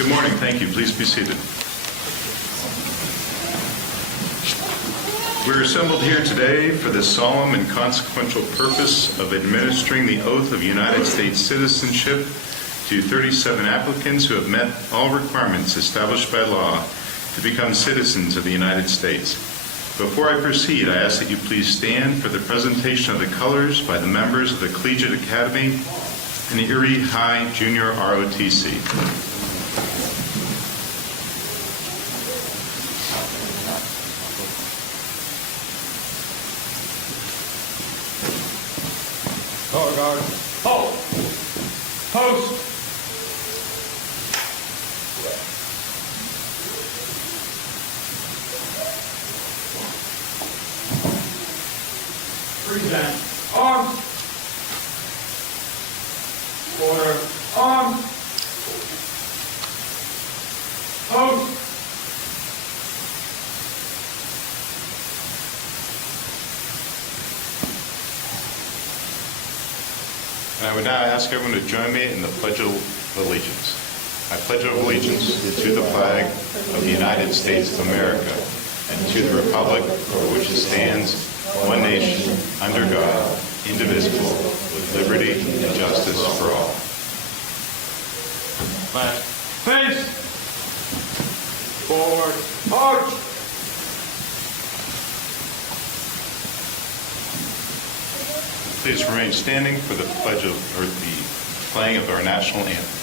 Good morning. Thank you. Please be seated. We're assembled here today for the solemn and consequential purpose of administering the oath of United States citizenship to 37 applicants who have met all requirements established by law to become citizens of the United States. Before I proceed, I ask that you please stand for the presentation of the colors by the members of the Collegiate Academy and the Erie High Junior ROTC. Color guard. Halt. Post. Present. Arms. Order. Arms. Post. And I would now ask everyone to join me in the Pledge of Allegiance. I pledge allegiance to the flag of the United States of America and to the republic for which it stands, one nation, under God, indivisible, with liberty and justice for all. Left. Face. Forward. March. Please remain standing for the pledge of, or the playing of our national anthem.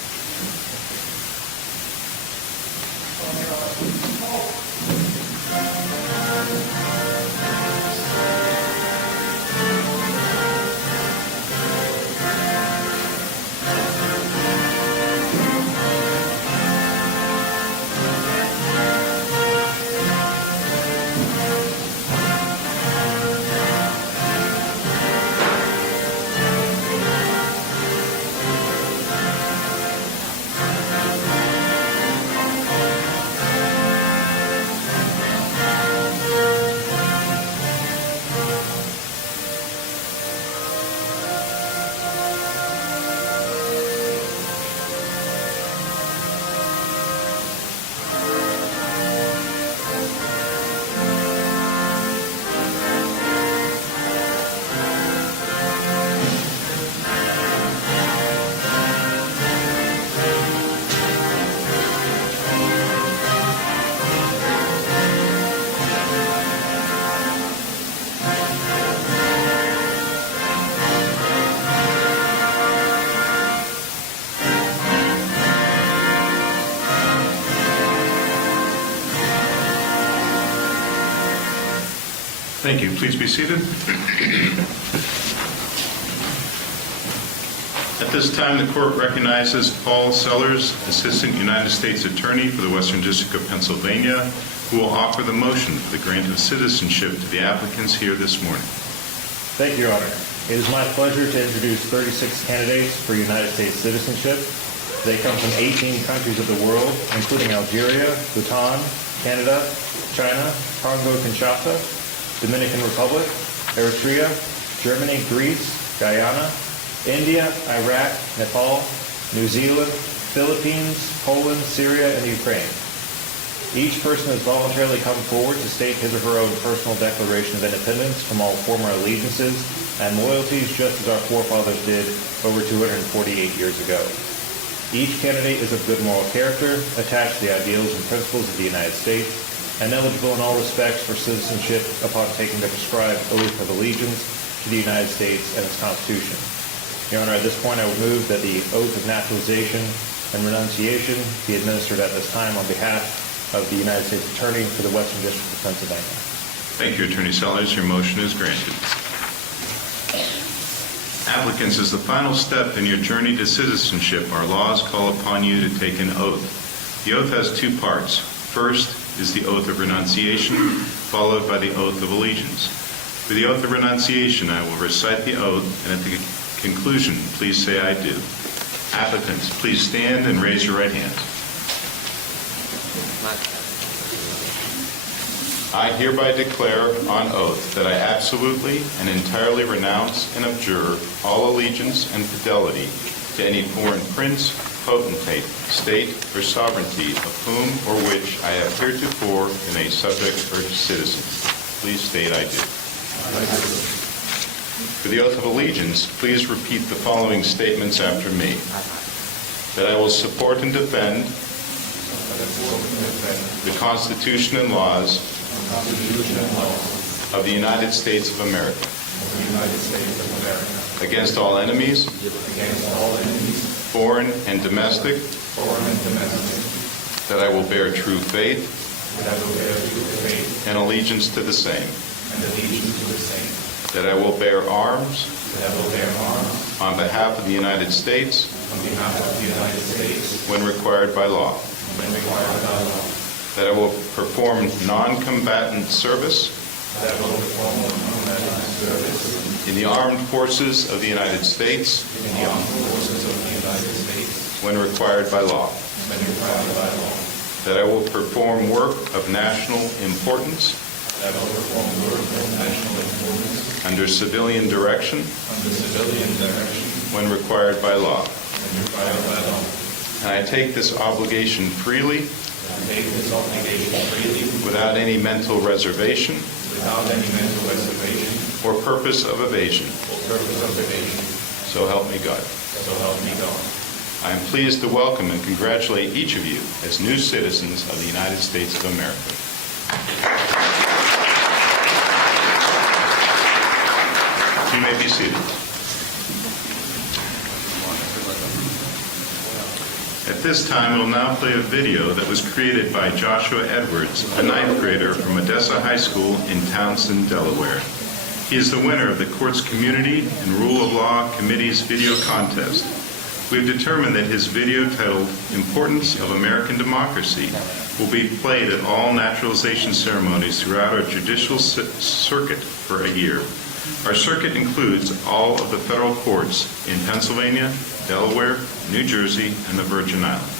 Thank you. Please be seated. At this time, the court recognizes Paul Sellers, Assistant United States Attorney for the Western District of Pennsylvania, who will offer the motion for the grant of citizenship to the applicants here this morning. Thank you, Your Honor. It is my pleasure to introduce 36 candidates for United States citizenship. They come from 18 countries of the world, including Algeria, Bhutan, Canada, China, Congo, Kinshasa, Dominican Republic, Eritrea, Germany, Greece, Guyana, India, Iraq, Nepal, New Zealand, Philippines, Poland, Syria, and Ukraine. Each person has voluntarily come forward to state his or her own personal declaration of independence from all former allegiances and loyalties, just as our forefathers did over 248 years ago. Each candidate is of good moral character, attached to the ideals and principles of the United States, and eligible in all respects for citizenship upon taking the prescribed oath of allegiance to the United States and its Constitution. Your Honor, at this point I would move that the oath of naturalization and renunciation be administered at this time on behalf of the United States Attorney for the Western District of Pennsylvania. Thank you, Attorney Sellers. Your motion is granted. Applicants, as the final step in your journey to citizenship, our laws call upon you to take an oath. The oath has two parts. First is the oath of renunciation, followed by the oath of allegiance. For the oath of renunciation, I will recite the oath, and at the conclusion, please say I do. Applicants, please stand and raise your right hand. I hereby declare on oath that I absolutely and entirely renounce and abjure all allegiance and fidelity to any foreign prince, potentate, state, or sovereignty of whom or which I have heretofore been a subject or citizen. Please state I do. For the oath of allegiance, please repeat the following statements after me. That I will support and defend the Constitution and laws of the United States of America against all enemies, foreign and domestic, that I will bear true faith and allegiance to the same, that I will bear arms on behalf of the United States when required by law, that I will perform non-combatant service in the armed forces of the United States when required by law, that I will perform work of national importance under civilian direction when required by law. And I take this obligation freely without any mental reservation or purpose of evasion. So help me God. I am pleased to welcome and congratulate each of you as new citizens of the United States of America. You may be seated. At this time, we'll now play a video that was created by Joshua Edwards, a ninth grader from Odessa High School in Townsend, Delaware. He is the winner of the Courts Community and Rule of Law Committee's video contest. We've determined that his video titled Importance of American Democracy will be played at all naturalization ceremonies throughout our judicial circuit for a year. Our circuit includes all of the federal courts in Pennsylvania, Delaware, New Jersey, and the Virgin Islands.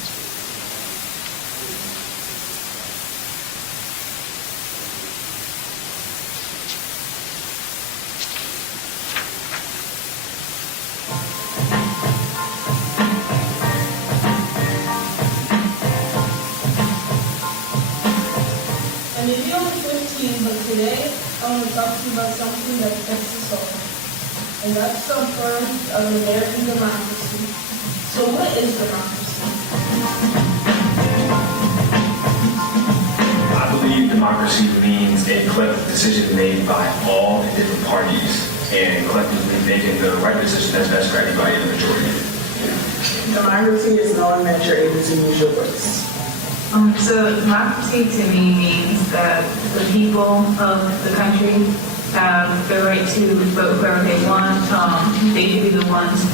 I may be only 15, but today I want to talk to you about something that affects us all. And that's some forms of American democracy. So what is democracy? I believe democracy means a collective decision made by all the different parties and collectively making the right decision that's best for everybody in the majority. Democracy is knowing that you're able to use your voice. So democracy to me means that the people of the country have the right to vote whoever they want. They can be the ones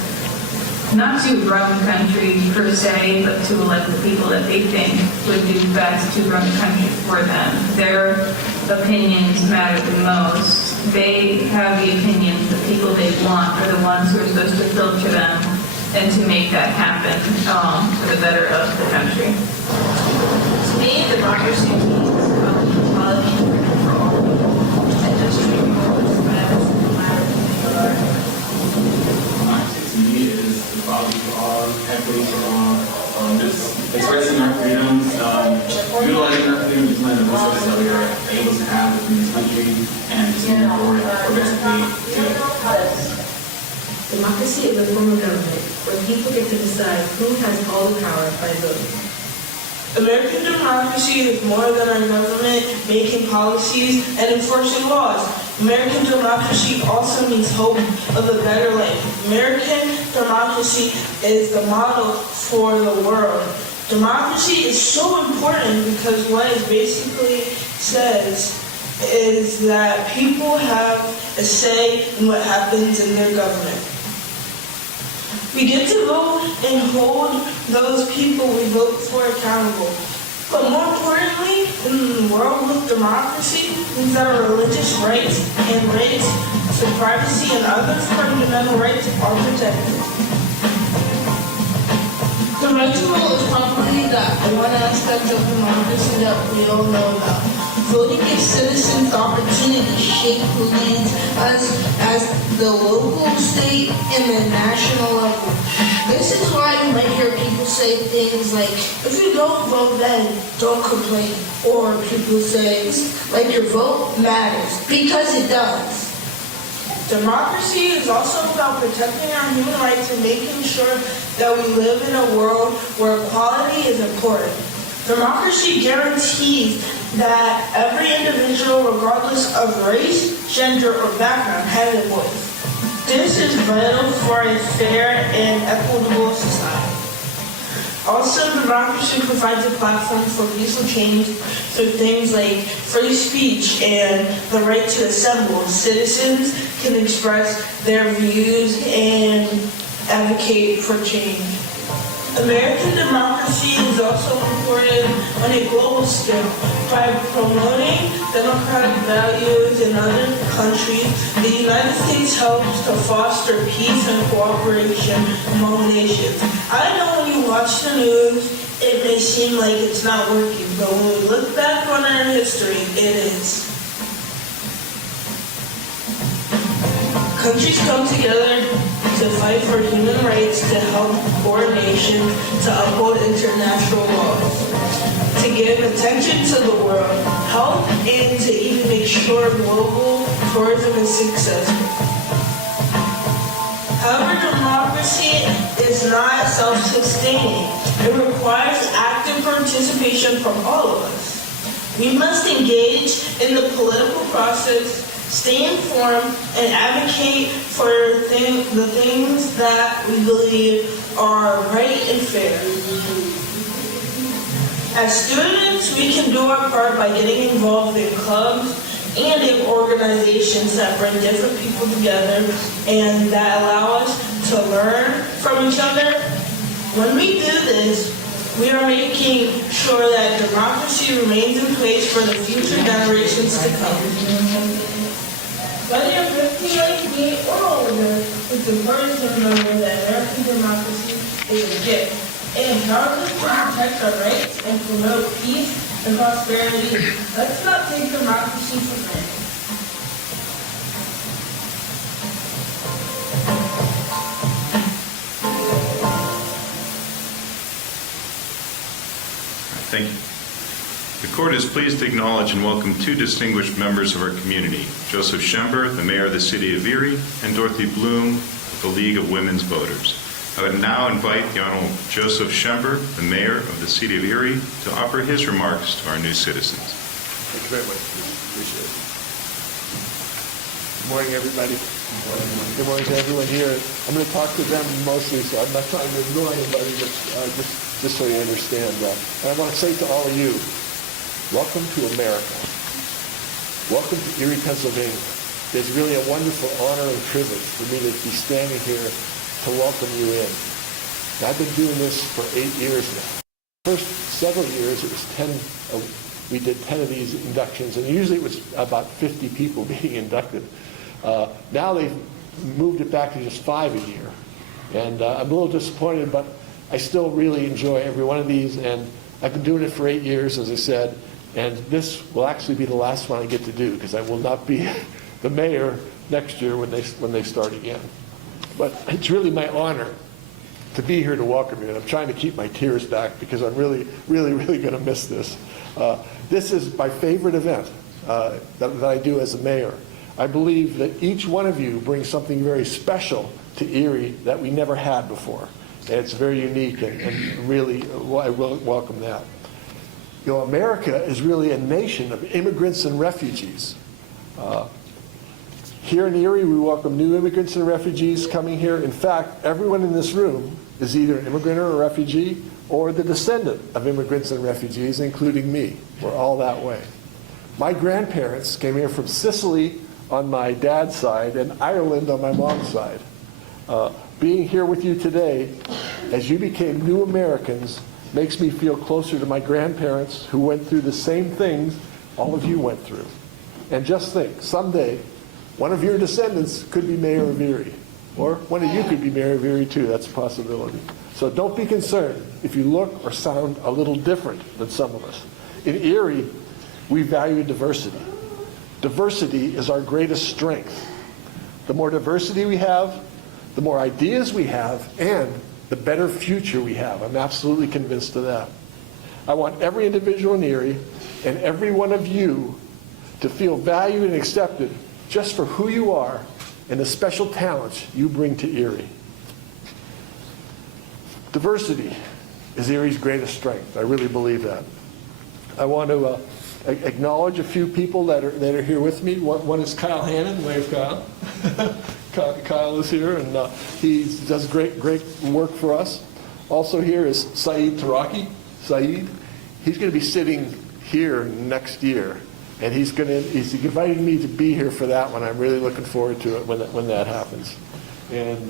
not to run the country per se, but to elect the people that they think would do best to run the country for them. Their opinions matter the most. They have the opinions, the people they want are the ones who are supposed to filter them and to make that happen for the better of the country. To me, democracy means equality and freedom for all people, and just treating all as friends, no matter who they are. Democracy to me is equality for all, equity for all, just expressing our freedoms, utilizing our freedoms, utilizing the resources that we are able to have within this country, and to move forward progressively to Democracy is a form of government where people get to decide who has all the power by voting. American democracy is more than our government making policies and enforcing laws. American democracy also means hope of a better life. American democracy is the model for the world. Democracy is so important because what it basically says is that people have a say in what happens in their government. We get to vote and hold those people we vote for accountable. But more importantly, in the world with democracy, means that our religious rights and rights to privacy and other fundamental rights are protected. The right to vote is probably the one aspect of democracy that we all know about. Voting gives citizens the opportunity to shape who leads us as the local, state, and the national level. The This is why you might hear people say things like, if you don't vote then, don't complain. Or people say, like, your vote matters, because it does. Democracy is also about protecting our human rights and making sure that we live in a world where equality is important. Democracy guarantees that every individual, regardless of race, gender, or background, has a voice. This is vital for a fair and equitable society. Also, democracy provides a platform for peaceful change through things like free speech and the right to assemble. Citizens can express their views and advocate for change. American democracy is also important on a global scale. By promoting democratic values in other countries, the United States helps to foster peace and cooperation among nations. I know when you watch the news, it may seem like it's not working, but when we look back on our history, it is. Countries come together to fight for human rights, to help poor nations, to uphold international laws, to give attention to the world, help, and to even make sure global tourism is successful. However, democracy is not self-sustaining. It requires active participation from all of us. We must engage in the political process, stay informed, and advocate for the things that we believe are right and fair. As students, we can do our part by getting involved in clubs and in organizations that bring different people together and that allow us to learn from each other. When we do this, we are making sure that democracy remains in place for the future generations to come. Whether you're 15 like me or older, it's important to remember that American democracy is a gift. It empowers us to protect our rights and promote peace and prosperity. Let's not take democracy for granted. Thank you. The court is pleased to acknowledge and welcome two distinguished members of our community, Joseph Schember, the mayor of the city of Erie, and Dorothy Bloom of the League of Women's Voters. I would now invite the Honorable Joseph Schember, the mayor of the city of Erie, to offer his remarks to our new citizens. Thank you very much. Appreciate it. Good morning, everybody. Good morning to everyone here. I'm going to talk to them mostly, so I'm not trying to ignore anybody, but just so you understand. And I want to say to all of you, welcome to America. Welcome to Erie, Pennsylvania. It's really a wonderful honor and privilege for me to be standing here to welcome you in. And I've been doing this for 8 years now. First several years, it was 10. We did 10 of these inductions, and usually it was about 50 people being inducted. Now they've moved it back to just 5 a year. And I'm a little disappointed, but I still really enjoy every one of these, and I've been doing it for 8 years, as I said, and this will actually be the last one I get to do, because I will not be the mayor next year when they start again. But it's really my honor to be here to welcome you, and I'm trying to keep my tears back because I'm really, really, really going to miss this. This is my favorite event that I do as a mayor. I believe that each one of you brings something very special to Erie that we never had before. And it's very unique, and really, I will welcome that. You know, America is really a nation of immigrants and refugees. Here in Erie, we welcome new immigrants and refugees coming here. In fact, everyone in this room is either an immigrant or a refugee or the descendant of immigrants and refugees, including me. We're all that way. My grandparents came here from Sicily on my dad's side and Ireland on my mom's side. Being here with you today, as you became new Americans, makes me feel closer to my grandparents who went through the same things all of you went through. And just think, someday, one of your descendants could be mayor of Erie, or one of you could be mayor of Erie too. That's a possibility. So don't be concerned if you look or sound a little different than some of us. In Erie, we value diversity. Diversity is our greatest strength. The more diversity we have, the more ideas we have, and the better future we have. I'm absolutely convinced of that. I want every individual in Erie and every one of you to feel valued and accepted just for who you are and the special talents you bring to Erie. Diversity is Erie's greatest strength. I really believe that. I want to acknowledge a few people that are here with me. One is Kyle Hannon. Wave, Kyle. Kyle is here, and he does great work for us. Also here is Saeed Taraki. Saeed, he's going to be sitting here next year, and he's invited me to be here for that one. I'm really looking forward to it when that happens. And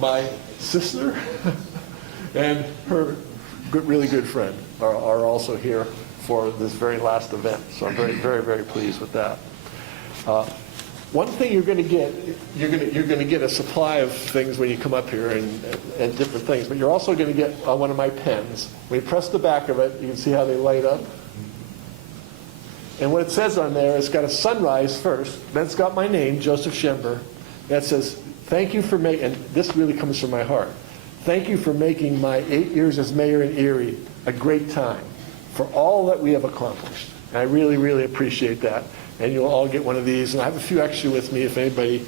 my sister and her really good friend are also here for this very last event. So I'm very pleased with that. One thing you're going to get a supply of things when you come up here and different things, but you're also going to get one of my pens. When you press the back of it, you can see how they light up. And what it says on there, it's got a sunrise first, then it's got my name, Joseph Schember. That says, thank you for making, and this really comes from my heart, thank you for making my 8 years as mayor in Erie a great time for all that we have accomplished. And I really appreciate that. And you'll all get one of these. And I have a few extra with me if anybody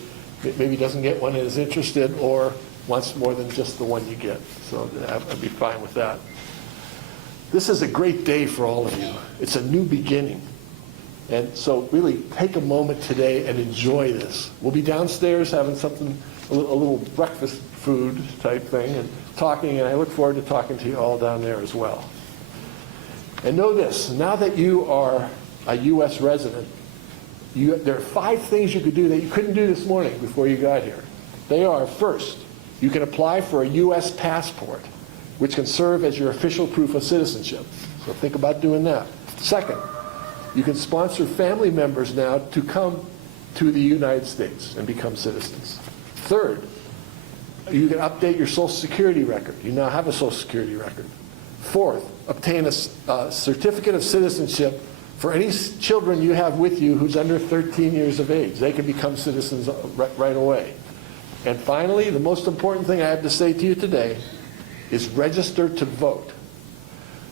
maybe doesn't get one and is interested or wants more than just the one you get. So I'd be fine with that. This is a great day for all of you. It's a new beginning. And so really take a moment today and enjoy this. We'll be downstairs having something, a little breakfast food type thing, and talking, and I look forward to talking to you all down there as well. And know this, now that you are a U.S. resident, there are 5 things you could do that you couldn't do this morning before you got here. They are, first, you can apply for a U.S. passport, which can serve as your official proof of citizenship. So think about doing that. Second, you can sponsor family members now to come to the United States and become citizens. Third, you can update your Social Security record. You now have a Social Security record. Fourth, obtain a certificate of citizenship for any children you have with you who's under 13 years of age. They can become citizens right away. And finally, the most important thing I have to say to you today is register to vote.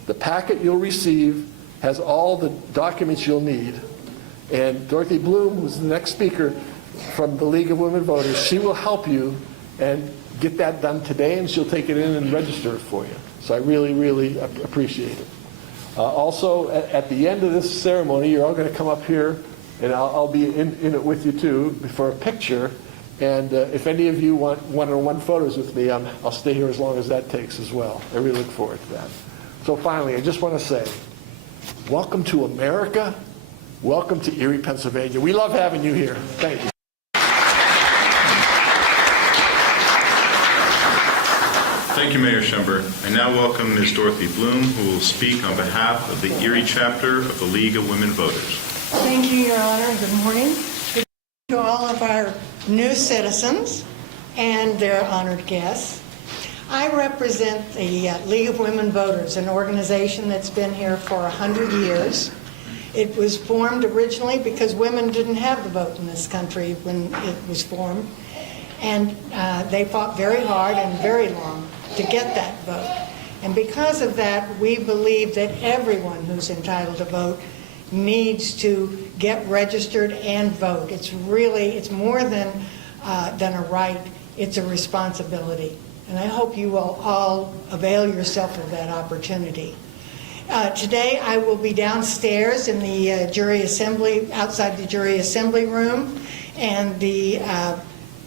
The packet you'll receive has all the documents you'll need. And Dorothy Bloom, who's the next speaker from the League of Women Voters, she will help you and get that done today, and she'll take it in and register it for you. So I really appreciate it. Also, at the end of this ceremony, you're all going to come up here, and I'll be in it with you too for a picture. And if any of you want one-on-one photos with me, I'll stay here as long as that takes as well. I really look forward to that. So finally, I just want to say, welcome to America. Welcome to Erie, Pennsylvania. We love having you here. Thank you. Thank you, Mayor Schember. I now welcome Ms. Dorothy Bloom, who will speak on behalf of the Erie chapter of the League of Women Voters. Thank you, Your Honor. Good morning. Good morning to all of our new citizens and their honored guests. I represent the League of Women Voters, an organization that's been here for 100 years. It was formed originally because women didn't have the vote in this country when it was formed. And they fought very hard and very long to get that vote. And because of that, we believe that everyone who's entitled to vote needs to get registered and vote. It's more than a right, it's a responsibility. And I hope you will all avail yourself of that opportunity. Today I will be downstairs in the jury assembly, outside the jury assembly room, and the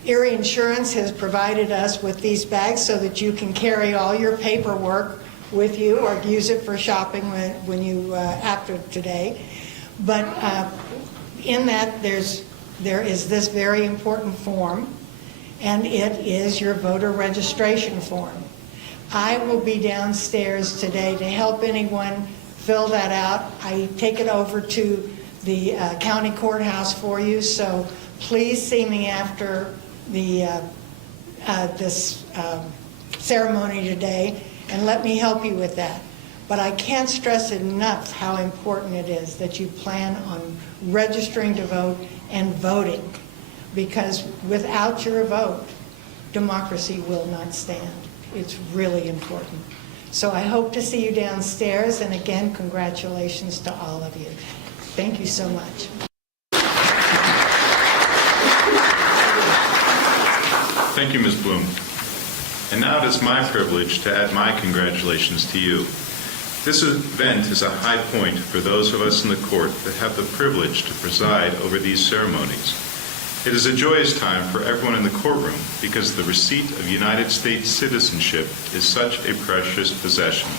Erie Insurance has provided us with these bags so that you can carry all your paperwork with you or use it for shopping when you after today. But in that there is this very important form, and it is your voter registration form. I will be downstairs today to help anyone fill that out. I take it over to the county courthouse for you, so please see me after this ceremony today, and let me help you with that. But I can't stress enough how important it is that you plan on registering to vote and voting, because without your vote, democracy will not stand. It's really important. So I hope to see you downstairs, and again, congratulations to all of you. Thank you so much. Thank you, Ms. Bloom. And now it is my privilege to add my congratulations to you. This event is a high point for those of us in the court that have the privilege to preside over these ceremonies. It is a joyous time for everyone in the courtroom because the receipt of United States citizenship is such a precious possession,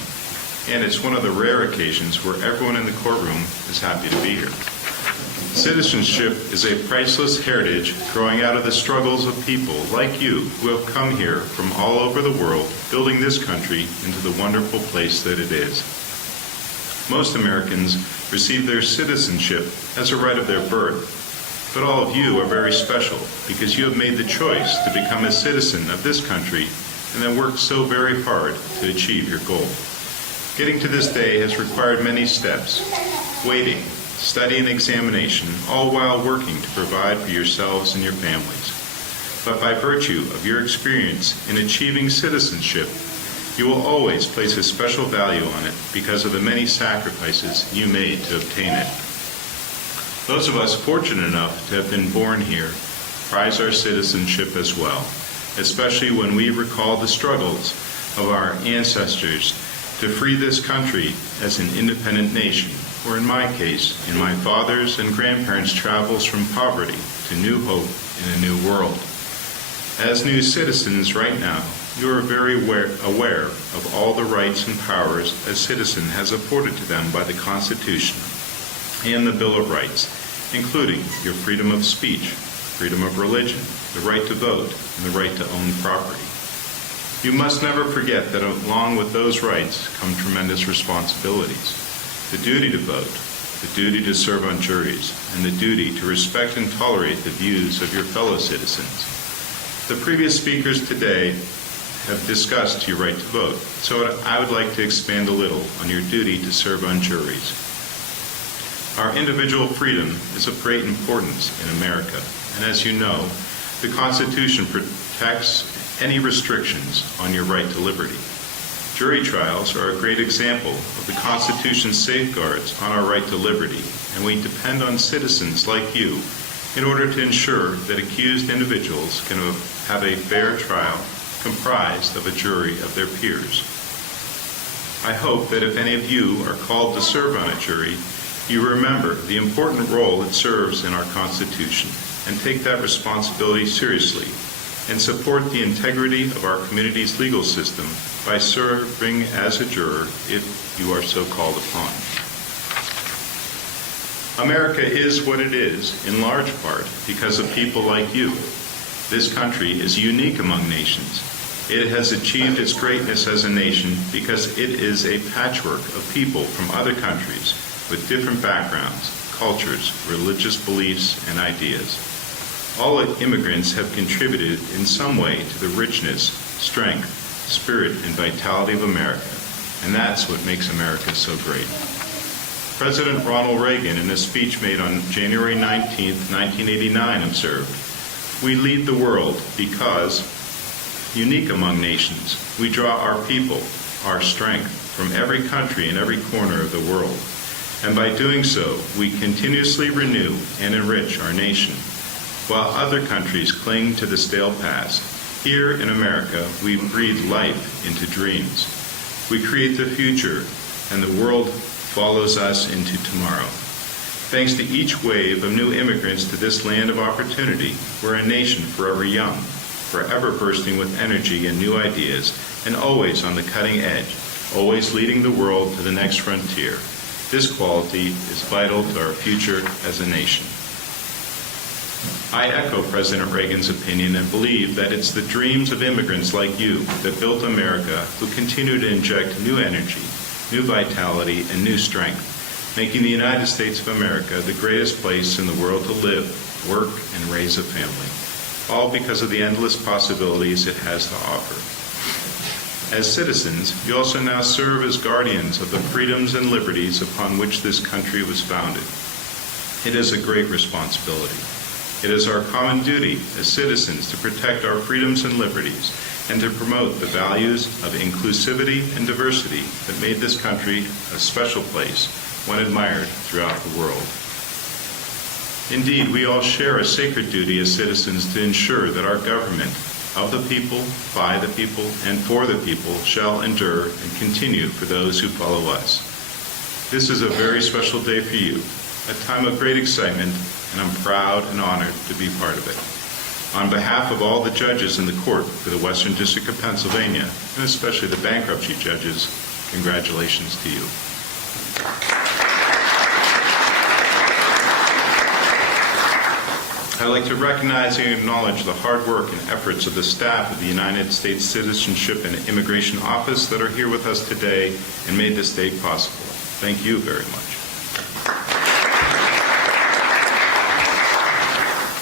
and it's one of the rare occasions where everyone in the courtroom is happy to be here. Citizenship is a priceless heritage growing out of the struggles of people like you who have come here from all over the world, building this country into the wonderful place that it is. Most Americans receive their citizenship as a right of their birth, but all of you are very special because you have made the choice to become a citizen of this country and then worked so very hard to achieve your goal. Getting to this day has required many steps, waiting, study and examination, all while working to provide for yourselves and your families. But by virtue of your experience in achieving citizenship, you will always place a special value on it because of the many sacrifices you made to obtain it. Those of us fortunate enough to have been born here prize our citizenship as well, especially when we recall the struggles of our ancestors to free this country as an independent nation, or in my case, in my father's and grandparents' travels from poverty to new hope in a new world. As new citizens right now, you are very aware of all the rights and powers a citizen has afforded to them by the Constitution and the Bill of Rights, including your freedom of speech, freedom of religion, the right to vote, and the right to own property. You must never forget that along with those rights come tremendous responsibilities. The duty to vote, the duty to serve on juries, and the duty to respect and tolerate the views of your fellow citizens. The previous speakers today have discussed your right to vote, so I would like to expand a little on your duty to serve on juries. Our individual freedom is of great importance in America, and as you know, the Constitution protects any restrictions on your right to liberty. Jury trials are a great example of the Constitution's safeguards on our right to liberty, and we depend on citizens like you in order to ensure that accused individuals can have a fair trial comprised of a jury of their peers. I hope that if any of you are called to serve on a jury, you remember the important role it serves in our Constitution and take that responsibility seriously and support the integrity of our community's legal system by serving as a juror if you are so called upon. America is what it is in large part because of people like you. This country is unique among nations. It has achieved its greatness as a nation because it is a patchwork of people from other countries with different backgrounds, cultures, religious beliefs, and ideas. All immigrants have contributed in some way to the richness, strength, spirit, and vitality of America, and that's what makes America so great. President Ronald Reagan, in a speech made on January 19, 1989, observed, "We lead the world because, unique among nations, we draw our people, our strength, from every country and every corner of the world. And by doing so, we continuously renew and enrich our nation. While other countries cling to the stale past, here in America, we breathe life into dreams. We create the future, and the world follows us into tomorrow. Thanks to each wave of new immigrants to this land of opportunity, we're a nation forever young, forever bursting with energy and new ideas, and always on the cutting edge, always leading the world to the next frontier. This quality is vital to our future as a nation." I echo President Reagan's opinion and believe that it's the dreams of immigrants like you that built America who continue to inject new energy, new vitality, and new strength, making the United States of America the greatest place in the world to live, work, and raise a family, all because of the endless possibilities it has to offer. As citizens, you also now serve as guardians of the freedoms and liberties upon which this country was founded. It is a great responsibility. It is our common duty as citizens to protect our freedoms and liberties and to promote the values of inclusivity and diversity that made this country a special place when admired throughout the world. Indeed, we all share a sacred duty as citizens to ensure that our government, of the people, by the people, and for the people, shall endure and continue for those who follow us. This is a very special day for you, a time of great excitement, and I'm proud and honored to be part of it. On behalf of all the judges in the court for the Western District of Pennsylvania, and especially the bankruptcy judges, congratulations to you. I'd like to recognize and acknowledge the hard work and efforts of the staff of the United States Citizenship and Immigration Office that are here with us today and made this day possible. Thank you very much.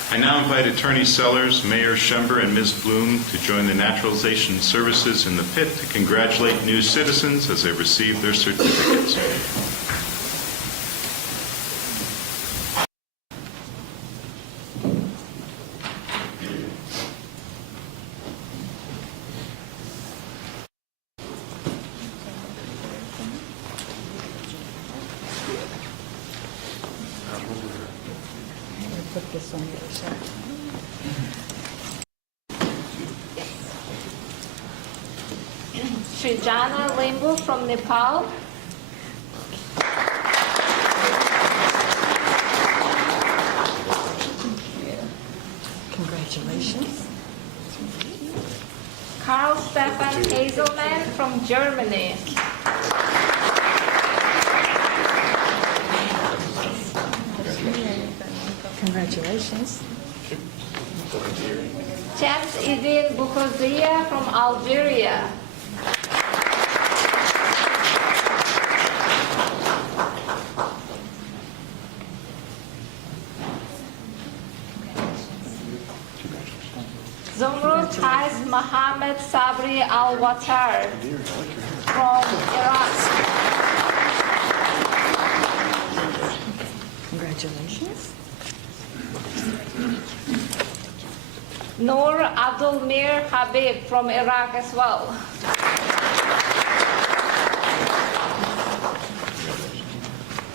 I now invite Attorney Sellers, Mayor Schember, and Ms. Bloom to join the Naturalization Services in the pit to congratulate new citizens as they receive their certificates. Put this on the other side. Srijana Limbu from Nepal. Congratulations. Carl Stefan Hazelman from Germany. Congratulations. Chams Idin Bukhazia from Algeria. Zumrud Hais Mohammed Sabri Al-Watar from Iraq. Congratulations. Noor Abdul Mir Habib from Iraq as well.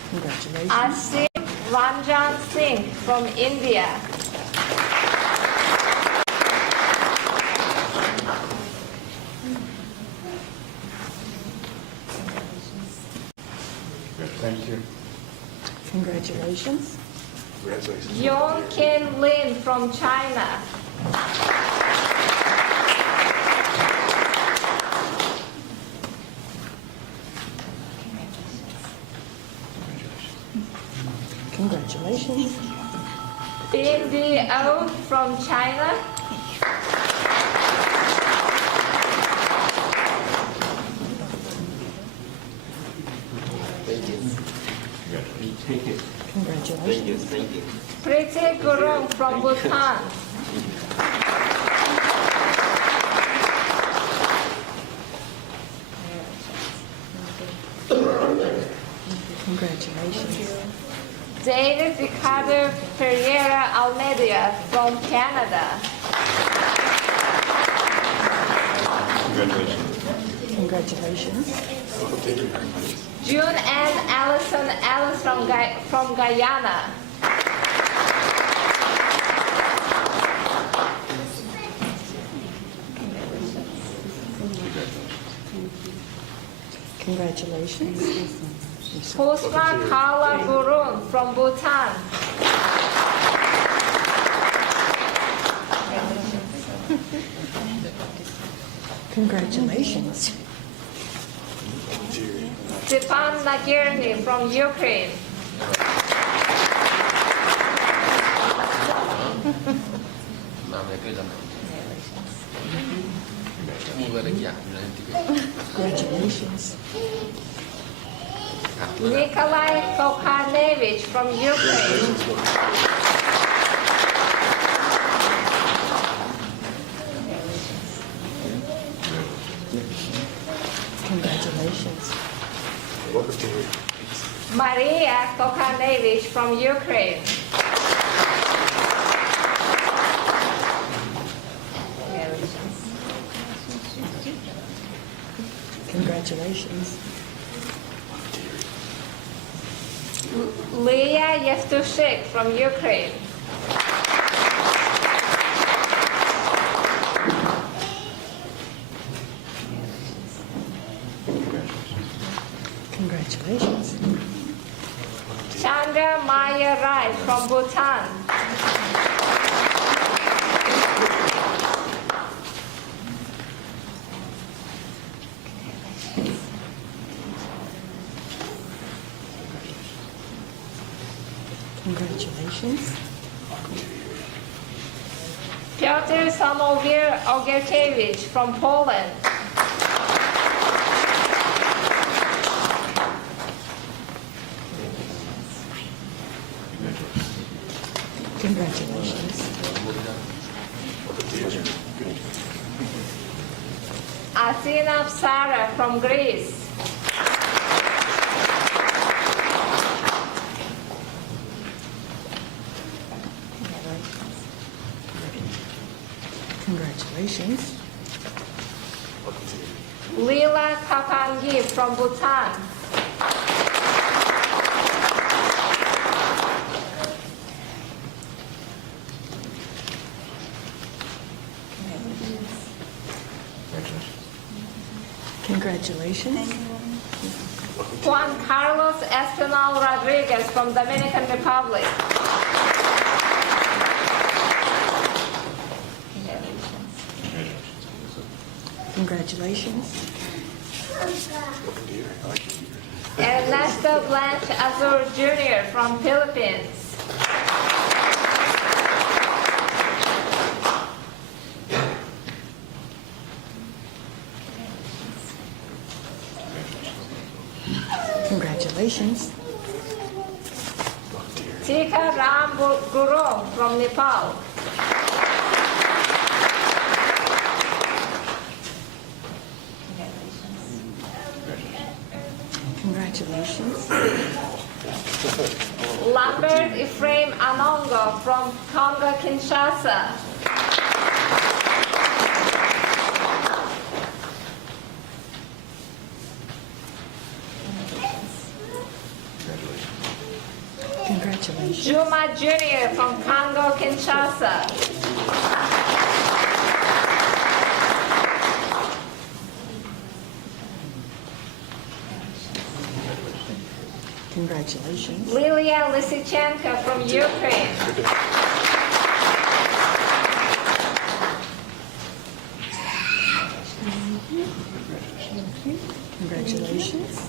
Congratulations. Asim Ranjan Singh from India. Thank you. Congratulations. Yon Ken Lin from China. Congratulations. Bindi O from China. Congratulations. Priti Gurung from Bhutan. Congratulations. David Ricardo Pereira Almeida from Canada. Congratulations. June Ann Allison Ellis from Guyana. Congratulations. Hosma Kala Gurung from Bhutan. Congratulations. Stepan Nagirny from Ukraine. Congratulations. Nikolai Kokhanevich from Ukraine. Congratulations. Maria Kokhanevich from Ukraine. Congratulations. Leah Yevtushik from Ukraine. Congratulations. Chandra Maya Rai from Bhutan. Congratulations. Piotr Samowir Ogierkiewicz from Poland. Congratulations. Asina Psara from Greece. Congratulations. Lila Kapangi from Bhutan. Congratulations. Juan Carlos Espinal Rodriguez from Dominican Republic. Congratulations. Ernesto Blanche Azur Jr. from Philippines. Congratulations. Tika Ram Gurung from Nepal. Congratulations. Lambert Ephraim Anongo from Congo, Kinshasa. Congratulations. Juma Jr. from Congo, Kinshasa. Congratulations. Lilia Lysichenko from Ukraine. Congratulations.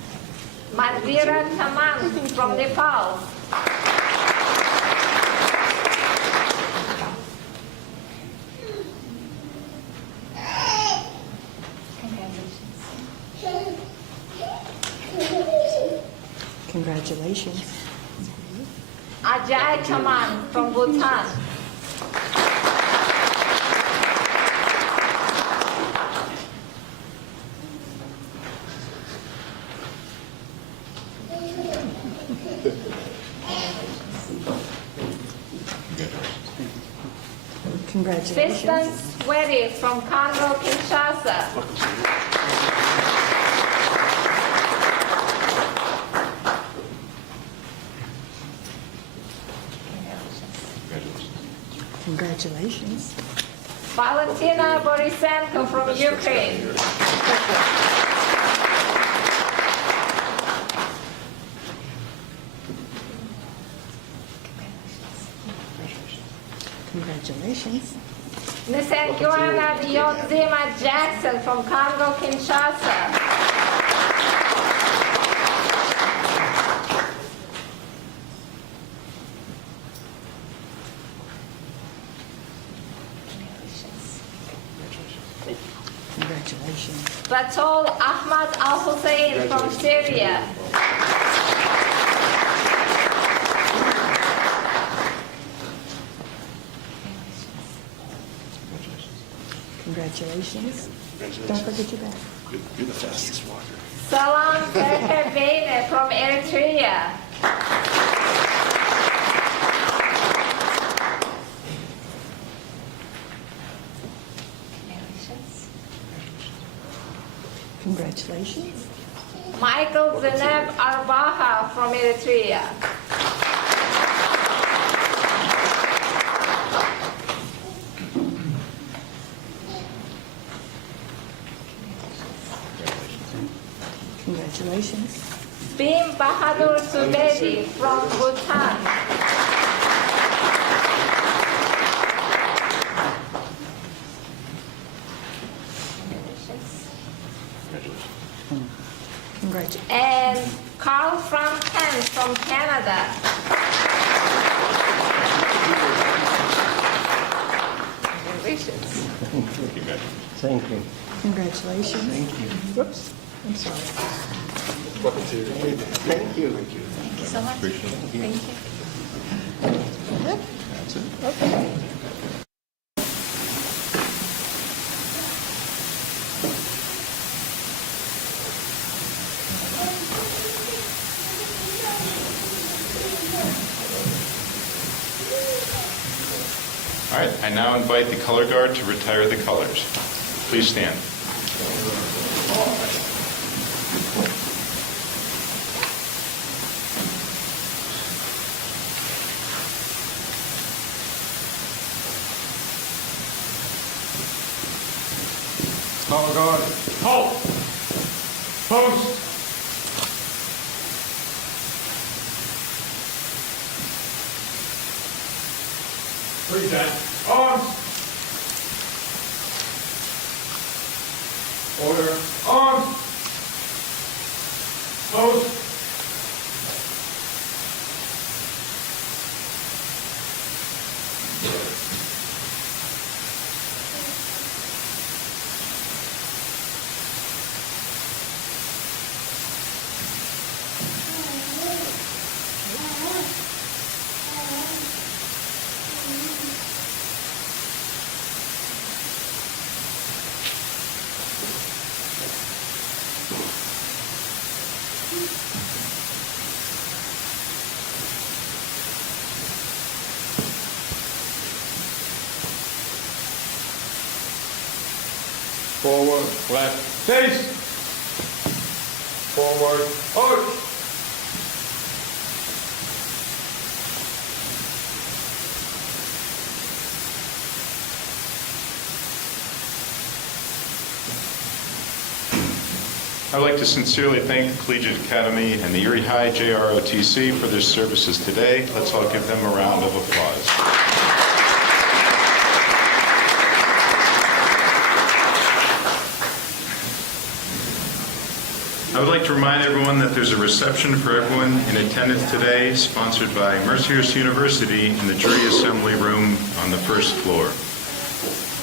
Mandira Taman from Nepal. Congratulations. Ajay Taman from Bhutan. Congratulations. Fistan Swedi from Congo, Kinshasa. Congratulations. Valentina Borisenko from Ukraine. Congratulations. Nisenguana Diodzima Jackson from Congo, Kinshasa. Congratulations. Batol Ahmad Al Hussein from Syria. Congratulations. Don't forget your bag. You're the fastest walker. Salam Berkerbene from Eritrea. Congratulations. Michael Zeneb Arbaha from Eritrea. Congratulations. Bhim Bahadur Trivedi from Bhutan. Congratulations. And Carl Franken from Canada. Congratulations. Thank you. Congratulations. Thank you. Whoops, I'm sorry. Thank you. Thank you so much. Thank you. That's it. Okay. All right, I now invite the color guard to retire the colors. Please stand. Color guard. Halt. Post. Present. Arms. Order. Arms. Post. Forward, left, face. Forward, arch. I would like to sincerely thank the Collegiate Academy and the Erie High JROTC for their services today. Let's all give them a round of applause. I would like to remind everyone that there's a reception for everyone in attendance today, sponsored by Mercyhurst University in the jury assembly room on the first floor.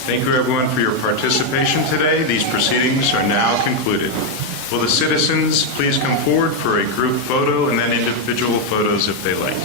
Thank you, everyone, for your participation today. These proceedings are now concluded. Will the citizens please come forward for a group photo and then individual photos if they like?